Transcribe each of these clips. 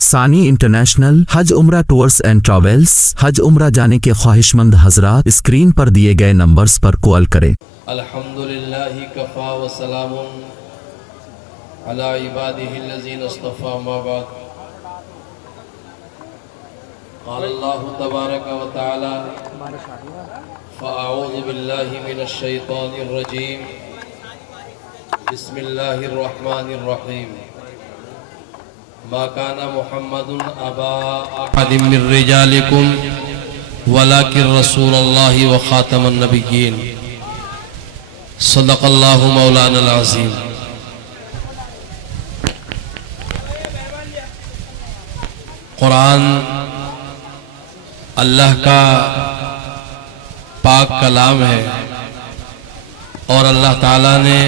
ثانی انٹرنیشنل حج عمرہ tours and travels حج عمرہ جانے کے خواہشمند حضرات اسکرین پر دیے گئے نمبرز پر کال کریں۔ الحمدللہ کفا وسلام علی عبادہ الذین اصطفى ما بعد قال اللہ تبارک و تعالی فاعوذ باللہ من الشیطان الرجیم بسم اللہ الرحمن الرحیم ما كان محمد ابا احد من رجالكم ولكن رسول الله وخاتم النبيين صدق الله مولانا العظیم۔ قرآن اللہ کا پاک کلام ہے اور اللہ تعالیٰ نے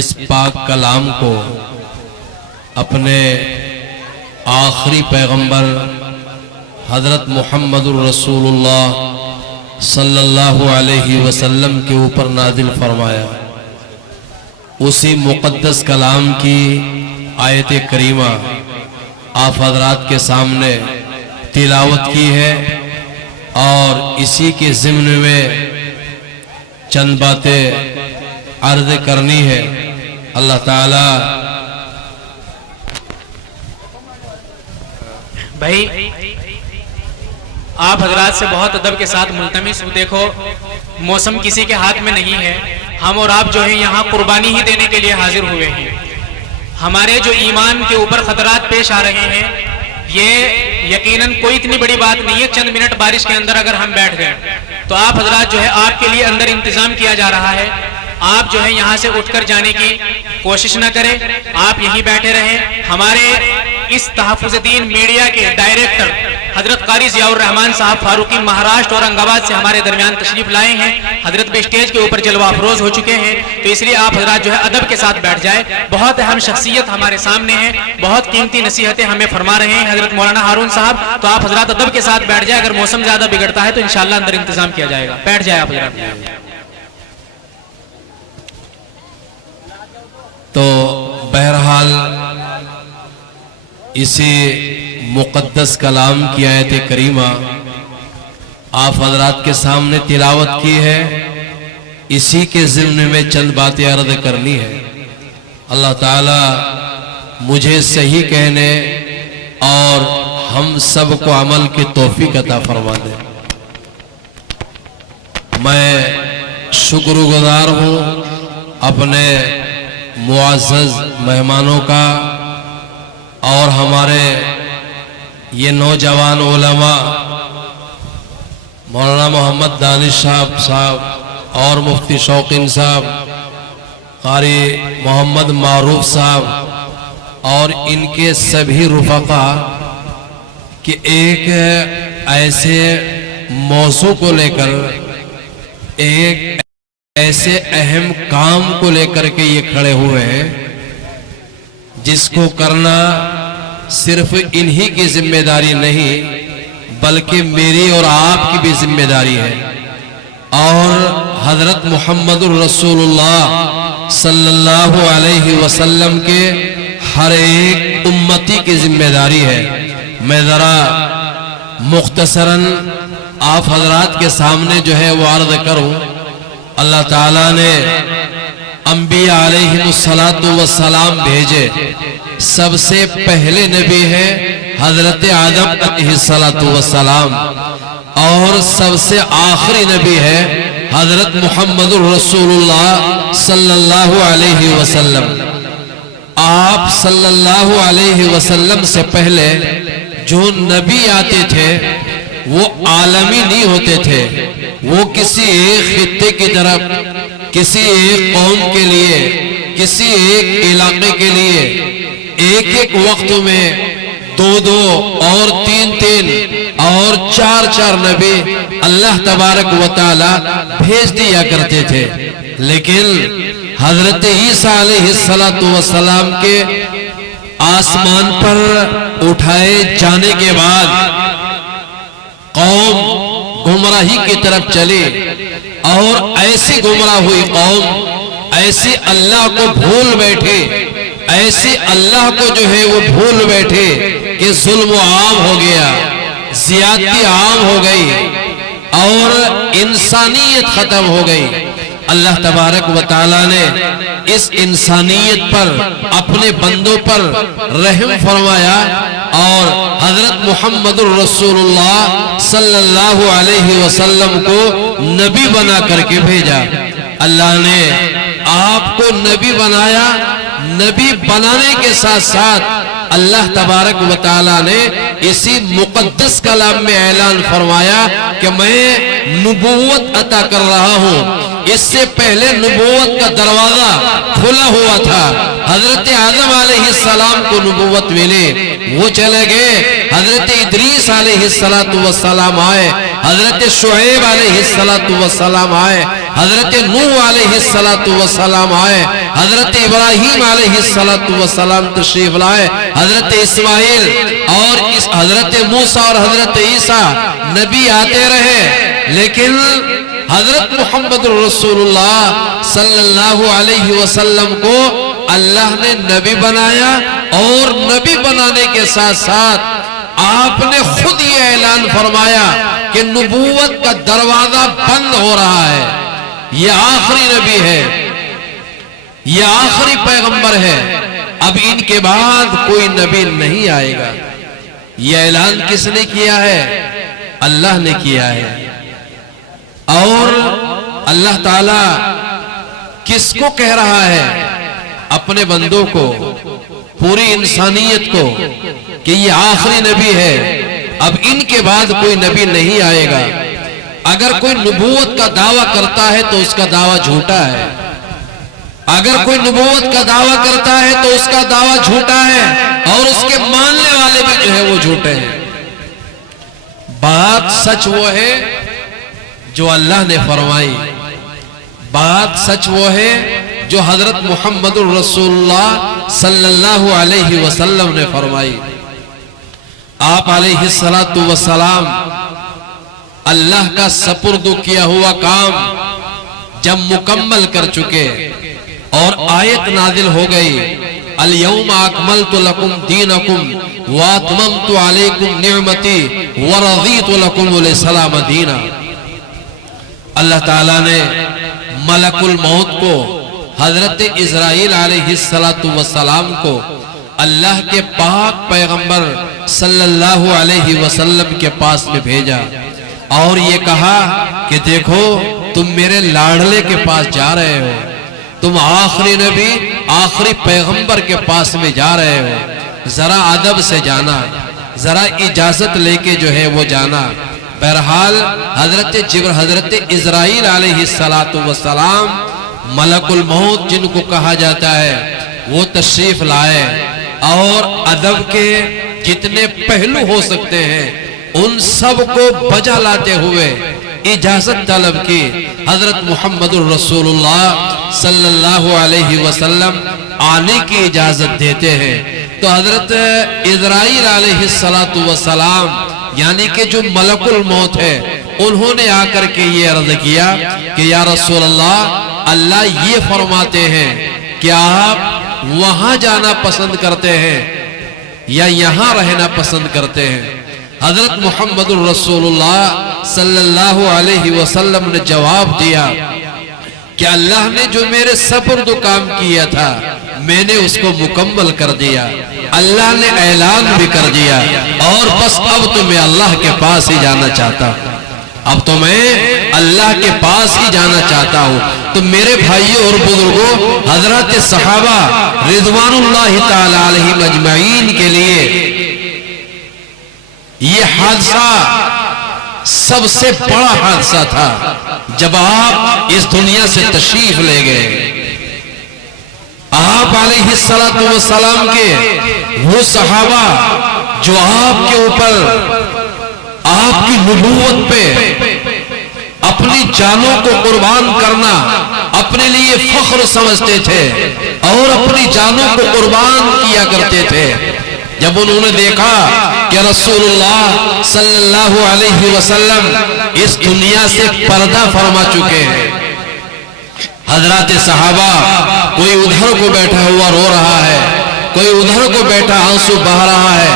اس پاک کلام کو اپنے آخری پیغمبر حضرت محمد الرسول اللہ صلی اللہ علیہ وسلم کے اوپر نازل فرمایا۔ اسی مقدس کلام کی آیت کریمہ آپ حضرات کے سامنے تلاوت کی ہے اور اسی کے ضمن میں چند باتیں عرض کرنی ہے۔ اللہ تعالی بھائی آپ حضرات سے بہت ادب کے ساتھ ملتمس ہوں، دیکھو موسم کسی کے ہاتھ میں نہیں ہے، ہم اور آپ جو ہیں یہاں قربانی ہی دینے کے لیے حاضر ہوئے ہیں۔ ہمارے جو ایمان کے اوپر خطرات پیش آ رہے ہیں یہ یقیناً کوئی اتنی بڑی بات نہیں ہے، چند منٹ بارش کے اندر اگر ہم بیٹھ گئے تو آپ حضرات جو ہے آپ کے لیے اندر انتظام کیا جا رہا ہے، آپ جو ہے یہاں سے اٹھ کر جانے کی کوشش نہ کریں، آپ یہیں بیٹھے رہیں۔ ہمارے اس تحفظ دین میڈیا کے ڈائریکٹر حضرت قاری ضیاء الرحمن صاحب فاروقی مہاراشٹر اور اورنگ آباد سے ہمارے درمیان تشریف لائے ہیں، حضرت بھی اسٹیج کے اوپر جلوہ افروز ہو چکے ہیں، تو اس لیے آپ حضرات جو ہے ادب کے ساتھ بیٹھ جائے۔ بہت اہم شخصیت ہمارے سامنے ہے، بہت قیمتی نصیحتیں ہمیں فرما رہے ہیں حضرت مولانا ہارون صاحب، تو آپ حضرات ادب کے ساتھ بیٹھ جائے۔ اگر موسم زیادہ بگڑتا ہے تو انشاءاللہ اندر انتظام کیا جائے گا، بیٹھ جائے آپ حضرات۔ تو بہرحال اسی مقدس کلام کی آیت کریمہ آپ حضرات کے سامنے تلاوت کی ہے، اسی کے ضمن میں چند باتیں عرض کرنی ہے۔ اللہ تعالی مجھے صحیح کہنے اور ہم سب کو عمل کی توفیق عطا فرما دے۔ میں شکر گزار ہوں اپنے معزز مہمانوں کا اور ہمارے یہ نوجوان علماء مولانا محمد دانش صاحب اور مفتی شوقین صاحب، قاری محمد معروف صاحب اور ان کے سبھی رفقا کہ ایک ایسے موضوع کو لے کر، ایک ایسے اہم کام کو لے کر کے یہ کھڑے ہوئے ہیں جس کو کرنا صرف انہی کی ذمہ داری نہیں بلکہ میری اور آپ کی بھی ذمہ داری ہے، اور حضرت محمد الرسول اللہ صلی اللہ علیہ وسلم کے ہر ایک امتی کی ذمہ داری ہے۔ میں ذرا مختصراً آپ حضرات کے سامنے جو ہے وہ عرض کروں۔ اللہ تعالیٰ نے انبیاء علیہ السلام بھیجے، سب سے پہلے نبی ہے حضرت آدم علیہ السلام، اور سب سے آخری نبی ہے حضرت محمد الرسول اللہ صلی اللہ علیہ وسلم۔ آپ صلی اللہ علیہ وسلم سے پہلے جو نبی آتے تھے وہ عالمی نہیں ہوتے تھے، وہ کسی ایک خطے کی طرف، کسی ایک قوم کے لیے، کسی ایک علاقے کے لیے ایک ایک وقت میں دو دو اور تین اور چار نبی اللہ تبارک و تعالی بھیج دیا کرتے تھے، لیکن حضرت عیسیٰ علیہ السلام کے آسمان پر اٹھائے جانے کے بعد قوم گمراہی کی طرف چلی، اور ایسی گمراہ ہوئی قوم، ایسی اللہ کو بھول بیٹھی، ایسے اللہ کو جو ہے وہ بھول بیٹھے کہ ظلم عام ہو گیا، زیادتی عام ہو گئی اور انسانیت ختم ہو گئی۔ اللہ تبارک و تعالیٰ نے اس انسانیت پر، اپنے بندوں پر رحم فرمایا اور حضرت محمد الرسول اللہ صلی اللہ علیہ وسلم کو نبی بنا کر کے بھیجا۔ اللہ نے آپ کو نبی بنایا، نبی بنانے کے ساتھ ساتھ اللہ تبارک و تعالیٰ نے اسی مقدس کلام میں اعلان فرمایا کہ میں نبوت عطا کر رہا ہوں۔ اس سے پہلے نبوت کا دروازہ کھلا ہوا تھا، حضرت آدم علیہ السلام کو نبوت ملی، وہ چلے گئے، حضرت ادریس علیہ السلام آئے، حضرت شعیب علیہ السلام آئے، حضرت نوح علیہ السلام آئے، حضرت ابراہیم علیہ السلام تشریف لائے، حضرت اسماعیل اور حضرت موسیٰ اور حضرت عیسیٰ نبی آتے رہے، لیکن حضرت محمد رسول اللہ صلی اللہ علیہ وسلم کو اللہ نے نبی بنایا، اور نبی بنانے کے ساتھ ساتھ آپ نے خود یہ اعلان فرمایا کہ نبوت کا دروازہ بند ہو رہا ہے، یہ آخری نبی ہے، یہ آخری پیغمبر ہے، اب ان کے بعد کوئی نبی نہیں آئے گا۔ یہ اعلان کس نے کیا ہے؟ اللہ نے کیا ہے۔ اور اللہ تعالیٰ کس کو کہہ رہا ہے؟ اپنے بندوں کو، پوری انسانیت کو، کہ یہ آخری نبی ہے، اب ان کے بعد کوئی نبی نہیں آئے گا۔ اگر کوئی نبوت کا دعویٰ کرتا ہے تو اس کا دعویٰ جھوٹا ہے، اگر کوئی نبوت کا دعویٰ کرتا ہے تو اس کا دعویٰ جھوٹا ہے، اور اس کے ماننے والے بھی جو ہے وہ جھوٹے ہیں۔ بات سچ وہ ہے جو اللہ نے فرمائی، بات سچ وہ ہے جو حضرت محمد الرسول اللہ صلی اللہ علیہ وسلم نے فرمائی۔ آپ علیہ السلام اللہ کا سپرد کیا ہوا کام جب مکمل کر چکے اور آیت نازل ہو گئی، اليوم اکملت لکم دینکم واتممت علیکم نعمتی ورضیت لکم الاسلام دینا۔ اللہ تعالیٰ نے ملک الموت کو، حضرت اسرائیل علیہ السلام کو اللہ کے پاک پیغمبر صلی اللہ علیہ وسلم کے پاس میں بھیجا اور یہ کہا کہ دیکھو تم میرے لاڈلے کے پاس جا رہے ہو، تم آخری نبی، آخری پیغمبر کے پاس میں جا رہے ہو، ذرا ادب سے جانا، ذرا اجازت لے کے جو ہے وہ جانا۔ بہرحال حضرت اسرائیل علیہ السلام ملک الموت جن کو کہا جاتا ہے وہ تشریف لائے اور ادب کے جتنے پہلو ہو سکتے ہیں ان سب کو بجا لاتے ہوئے اجازت طلب کی۔ حضرت محمد الرسول اللہ صلی اللہ علیہ وسلم آنے کی اجازت دیتے ہیں تو حضرت اسرائیل علیہ السلام یعنی کہ جو ملک الموت ہے انہوں نے آ کر کے یہ عرض کیا کہ یا رسول اللہ یہ فرماتے ہیں کہ آپ وہاں جانا پسند کرتے ہیں یا یہاں رہنا پسند کرتے ہیں؟ حضرت محمد الرسول اللہ صلی اللہ علیہ وسلم نے جواب دیا کہ اللہ نے جو میرے سپرد کام کیا تھا میں نے اس کو مکمل کر دیا، اللہ نے اعلان بھی کر دیا، اور بس اب تو میں اللہ کے پاس ہی جانا چاہتا ہوں، اب تو میں اللہ کے پاس ہی جانا چاہتا ہوں۔ تو میرے بھائیوں اور بزرگوں، حضرت صحابہ رضوان اللہ تعالی علیہم اجمعین کے لیے یہ حادثہ سب سے بڑا حادثہ تھا جب آپ اس دنیا سے تشریف لے گئے۔ آپ علیہ السلام کے وہ صحابہ جو آپ کے اوپر، آپ کی نبوت پہ اپنی جانوں کو قربان کرنا اپنے لیے فخر سمجھتے تھے اور اپنی جانوں کو قربان کیا کرتے تھے، جب انہوں نے دیکھا کہ رسول اللہ صلی اللہ علیہ وسلم اس دنیا سے پردہ فرما چکے ہیں، حضرات صحابہ کوئی ادھر کو بیٹھا ہوا رو رہا ہے، کوئی ادھر کو بیٹھا آنسو بہہ رہا ہے.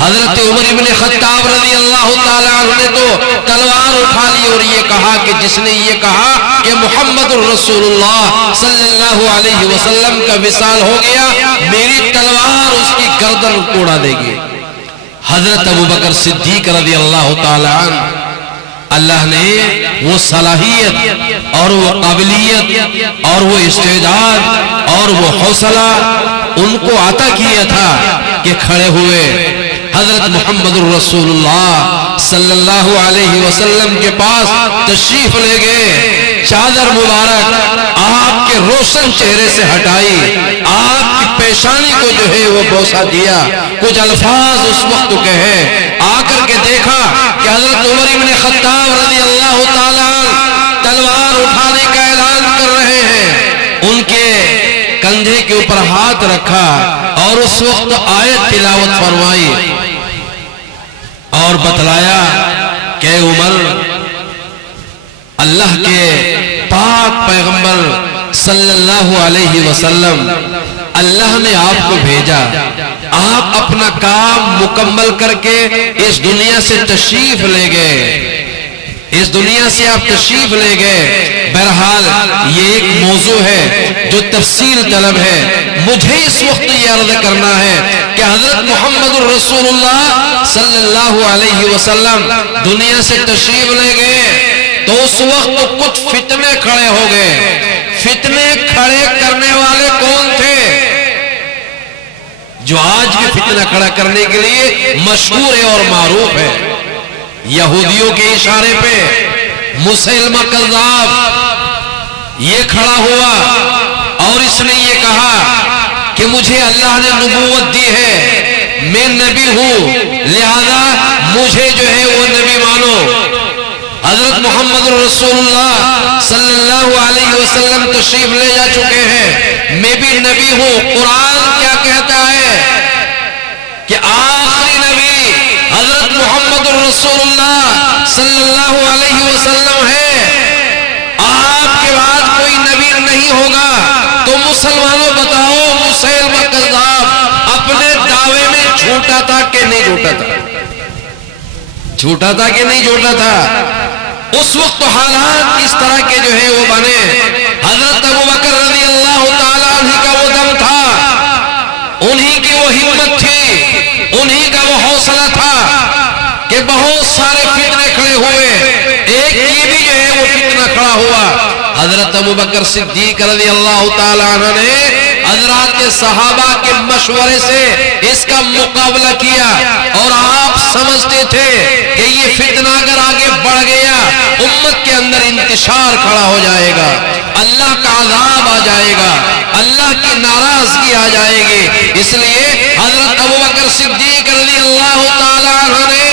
حضرت عمر ابن خطاب رضی اللہ تعالیٰ عنہ نے تو تلوار اٹھا لی اور یہ کہا کہ جس نے یہ کہا کہ محمد الرسول اللہ صلی اللہ علیہ وسلم کا وصال ہو گیا، میری تلوار اس کی گردن کوڑا دے گی. حضرت ابوبکر صدیق رضی اللہ تعالیٰ عنہ، اللہ نے وہ صلاحیت اور وہ قابلیت اور وہ استعداد اور وہ حوصلہ ان کو عطا کیا تھا کہ کھڑے ہوئے حضرت محمد الرسول اللہ صلی اللہ علیہ وسلم کے پاس تشریف لے گئے. چادر مبارک آپ کے روشن چہرے سے ہٹائی، آپ کی پیشانی کو جو ہے وہ بوسہ دیا، کچھ الفاظ اس وقت کہے. آ کر کے دیکھا کہ حضرت عمر ابن خطاب رضی اللہ تعالیٰ تلوار اٹھانے کا اعلان کر رہے ہیں. ان کے کندھے کے اوپر ہاتھ رکھا اور اس وقت آیت تلاوت فرمائی اور بتلایا کہ عمر، اللہ کے پاک پیغمبر صلی اللہ علیہ وسلم، اللہ نے آپ کو بھیجا، آپ اپنا کام مکمل کر کے اس دنیا سے تشریف لے گئے، اس دنیا سے آپ تشریف لے گئے. بہرحال یہ ایک موضوع ہے جو تفصیل طلب ہے. مجھے اس وقت یہ عرض کرنا ہے کہ حضرت محمد الرسول اللہ صلی اللہ علیہ وسلم دنیا سے تشریف لے گئے تو اس وقت کچھ فتنے کھڑے ہو گئے. فتنے کھڑے کرنے والے کون تھے؟ جو آج بھی فتنہ کھڑا کرنے کے لیے مشہور ہے اور معروف ہے. یہودیوں کے اشارے پہ مسیلمہ کذاب یہ کھڑا ہوا اور اس نے یہ کہا کہ مجھے اللہ نے نبوت دی ہے، میں نبی ہوں، لہذا مجھے جو ہے وہ نبی مانو. حضرت محمد رسول اللہ صلی اللہ علیہ وسلم تشریف لے جا چکے ہیں، میں بھی نبی ہوں. قرآن کیا کہتا ہے کہ آخری نبی حضرت محمد رسول اللہ صلی اللہ علیہ وسلم ہے، آپ کے بعد کوئی نبی نہیں ہوگا. تو مسلمانوں بتاؤ، مسیلمہ کذاب اپنے دعوے میں جھوٹا تھا کہ نہیں جھوٹا تھا؟ جھوٹا تھا کہ نہیں جھوٹا تھا؟ اس وقت حالات اس طرح کے جو ہے وہ بنے. حضرت ابوبکر رضی اللہ تعالیٰ عنہ کا وہ دم تھا، انہی کی وہ ہمت تھی، انہی کا وہ حوصلہ تھا کہ بہت سارے فتنے کھڑے ہوئے. ایک یہ بھی جو ہے وہ فتنہ کھڑا ہوا. حضرت ابوبکر صدیق رضی اللہ تعالیٰ عنہ نے حضرات صحابہ کے مشورے سے اس کا مقابلہ کیا اور آپ سمجھتے تھے کہ یہ فتنہ اگر آگے بڑھ گیا امت کے اندر انتشار کھڑا ہو جائے گا، اللہ کا عذاب آ جائے گا، اللہ کی ناراضگی آ جائے گی. اس لیے حضرت ابوبکر صدیق رضی اللہ تعالیٰ عنہ نے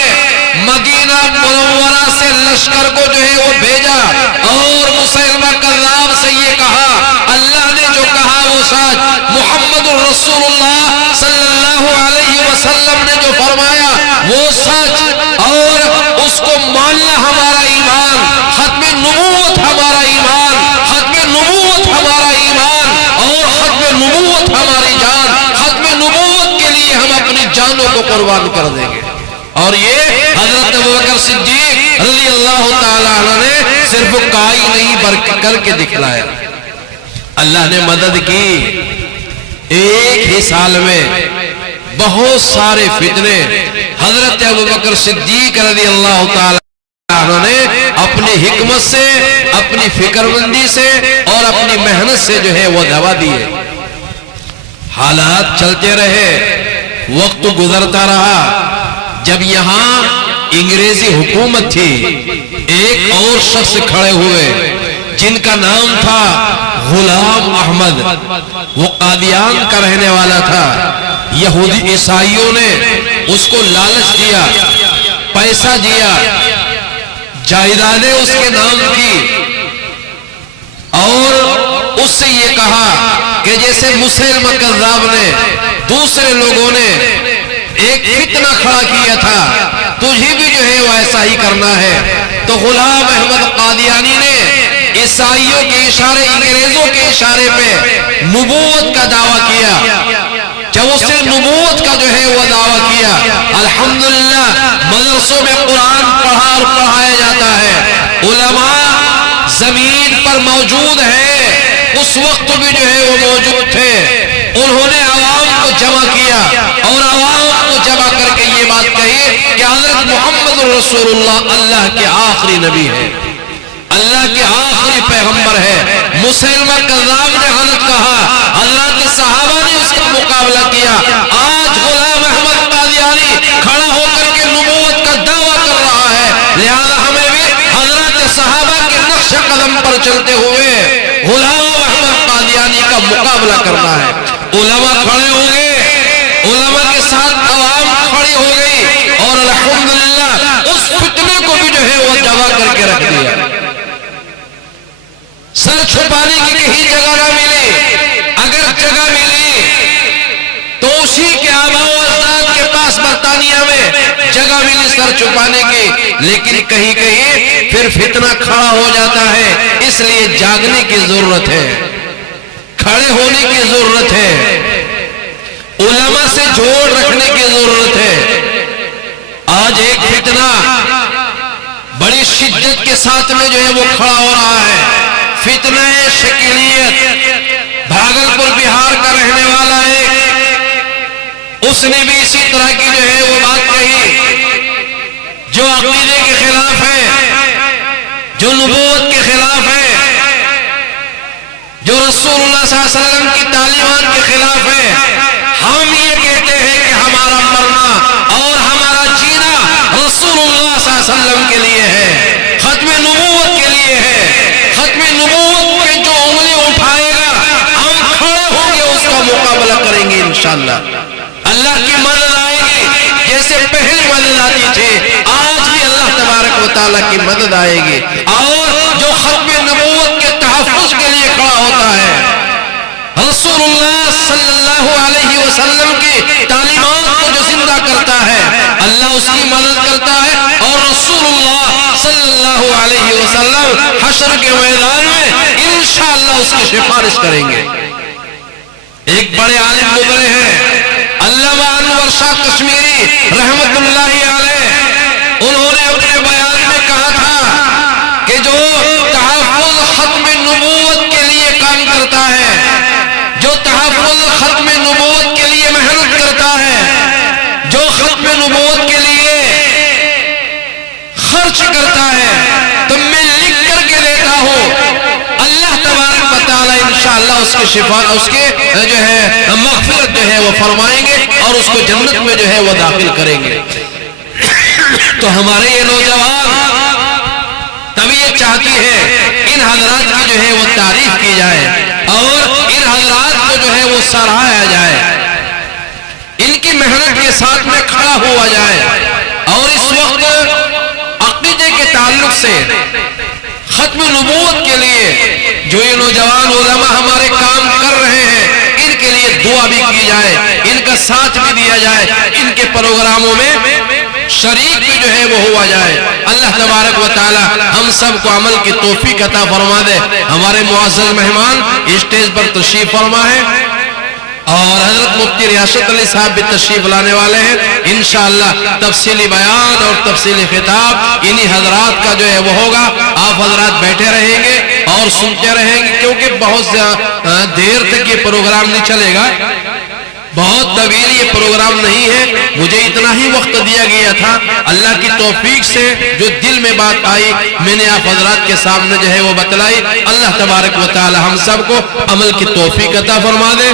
مدینہ منورہ سے لشکر کو جو ہے وہ بھیجا اور مسیلمہ کذاب سے یہ کہا، اللہ نے جو کہا وہ سچ، محمد الرسول اللہ صلی اللہ علیہ وسلم نے جو فرمایا وہ سچ، اور اس کو ماننا ہمارا ایمان، ختم نبوت ہمارا ایمان، ختم نبوت ہمارا ایمان اور ختم نبوت ہماری جان. ختم نبوت کے لیے ہم اپنی جانوں کو قربان کر دیں گے. اور یہ حضرت ابوبکر صدیق رضی اللہ تعالیٰ عنہ نے صرف کہا ہی نہیں بلکہ کر کے دکھلایا. اللہ نے مدد کی. ایک ہی سال میں بہت سارے فتنے حضرت ابوبکر صدیق رضی اللہ تعالیٰ عنہ نے اپنی حکمت سے، اپنی فکر مندی سے اور اپنی محنت سے جو ہے وہ دبا دیے. حالات چلتے رہے، وقت گزرتا رہا. جب یہاں انگریزی حکومت تھی، ایک اور شخص کھڑے ہوئے جن کا نام تھا غلام احمد. وہ قادیان کا رہنے والا تھا. یہودی عیسائیوں نے اس کو لالچ دیا، پیسہ دیا، جائیدادیں اس کے نام کی اور اس سے یہ کہا کہ جیسے مسیلمہ کذاب نے، دوسرے لوگوں نے ایک فتنہ کھڑا کیا تھا، تجھے بھی جو ہے وہ ایسا ہی کرنا ہے. تو غلام احمد قادیانی نے عیسائیوں کے اشارے، انگریزوں کے اشارے پہ نبوت کا دعویٰ کیا. جب اس نے نبوت کا جو ہے وہ دعویٰ کیا، الحمدللہ مدرسوں میں قرآن پڑھا اور پڑھایا جاتا ہے، علماء زمین پر موجود ہیں، اس وقت بھی جو ہے وہ موجود تھے، انہوں نے عوام کو جمع کیا اور عوام کو جمع کر کے یہ بات کہی کہ حضرت محمد رسول اللہ اللہ کے آخری نبی ہے، اللہ کے آخری پیغمبر ہے۔ مسلمہ کذاب نے غلط کہا، حضرات صحابہ نے اس کا مقابلہ کیا۔ آج غلام احمد قادیانی کھڑا ہو کر کے نبوت کا دعویٰ کر رہا ہے، لہذا ہمیں بھی حضرات صحابہ کے نقش قدم پر چلتے ہوئے غلام احمد قادیانی کا مقابلہ کرنا ہے۔ علماء کھڑے ہو گئے، علماء کے ساتھ عوام کھڑی ہو گئی اور الحمدللہ اس فتنے کو بھی جو ہے وہ دبا کر کے رکھ دیا۔ سر چھپانے کی کہیں جگہ نہ ملی، اگر جگہ ملی تو اسی کے آباء و اجداد کے پاس برطانیہ میں جگہ ملی سر چھپانے کی، لیکن کہیں کہیں پھر فتنہ کھڑا ہو جاتا ہے، اس لیے جاگنے کی ضرورت ہے، کھڑے ہونے کی ضرورت ہے، علماء سے جوڑ رکھنے کی ضرورت ہے۔ آج ایک فتنہ بڑی شدت کے ساتھ میں جو ہے وہ کھڑا ہو رہا ہے، فتنہ شکیلیت۔ بھاگلپور بہار کا رہنے والا ایک، اس نے بھی اسی طرح کی جو ہے وہ بات کہی جو عقیدے کے خلاف ہے، جو نبوت کے خلاف ہے، جو رسول اللہ صلی اللہ علیہ وسلم کی تعلیمات کے خلاف ہے۔ ہم یہ کہتے ہیں کہ ہمارا مرنا اور ہمارا جینا رسول اللہ صلی اللہ علیہ وسلم کے لیے ہے، ختم نبوت کے لیے ہے، ختم نبوت پہ جو انگلی اٹھائے گا ہم کھڑے ہوں گے، اس کا مقابلہ کریں گے انشاءاللہ۔ اللہ کی مدد آئے گی، جیسے پہلی مدد آتی تھی، آج بھی اللہ تبارک و تعالیٰ کی مدد آئے گی، اور جو ختم نبوت کے تحفظ کے لیے کھڑا ہوتا ہے، رسول اللہ صلی اللہ علیہ وسلم کی تعلیمات کو جو زندہ کرتا ہے، اللہ اس کی مدد کرتا ہے، اور رسول اللہ صلی اللہ علیہ وسلم حشر کے میدان میں انشاءاللہ اس کی سفارش کریں گے۔ ایک بڑے عالم گزرے ہیں علامہ انور شاہ کشمیری رحمت اللہ علیہ، انہوں نے اپنے بیان میں کہا تھا کہ جو تحفظ ختم نبوت کے لیے کام کرتا ہے، جو تحفظ ختم نبوت کے لیے محنت کرتا ہے، جو ختم نبوت کے لیے خرچ کرتا ہے، تو میں لکھ کر کے دیتا ہوں، اللہ تبارک و تعالی انشاءاللہ اس کے شفا، اس کے جو ہے مغفرت جو ہے وہ فرمائیں گے اور اس کو جنت میں جو ہے وہ داخل کریں گے۔ تو ہمارے یہ نوجوان تب یہ چاہتی ہے ان حضرات کی جو ہے وہ تعریف کی جائے اور ان حضرات کو جو ہے وہ سراہا جائے، ان کی محنت کے ساتھ میں کھڑا ہوا جائے، اور اس وقت عقیدے کے تعلق سے ختم نبوت کے لیے جو یہ نوجوان علماء ہمارے کام کر رہے ہیں، ان کے لیے دعا بھی کی جائے، ان کا ساتھ بھی دیا جائے، ان کے پروگراموں میں شریک بھی جو ہے وہ ہوا جائے۔ اللہ تبارک و تعالی ہم سب کو عمل کی توفیق عطا فرما دے۔ ہمارے معزز مہمان اسٹیج پر تشریف فرما ہے اور حضرت مفتی ریاست علی صاحب بھی تشریف لانے والے ہیں، انشاءاللہ تفصیلی بیان اور تفصیلی خطاب انہی حضرات کا جو ہے وہ ہوگا۔ آپ حضرات بیٹھے رہیں گے اور سنتے رہیں گے، کیونکہ بہت دیر تک یہ پروگرام نہیں چلے گا، بہت طویل یہ پروگرام نہیں ہے، مجھے اتنا ہی وقت دیا گیا تھا، اللہ کی توفیق سے جو دل میں بات آئی میں نے آپ حضرات کے سامنے جو ہے وہ بتلائی۔ اللہ تبارک و تعالی ہم سب کو عمل کی توفیق عطا فرما دے،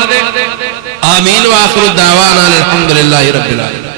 آمین، وآخر الدعوانا الحمدللہ رب العالمین۔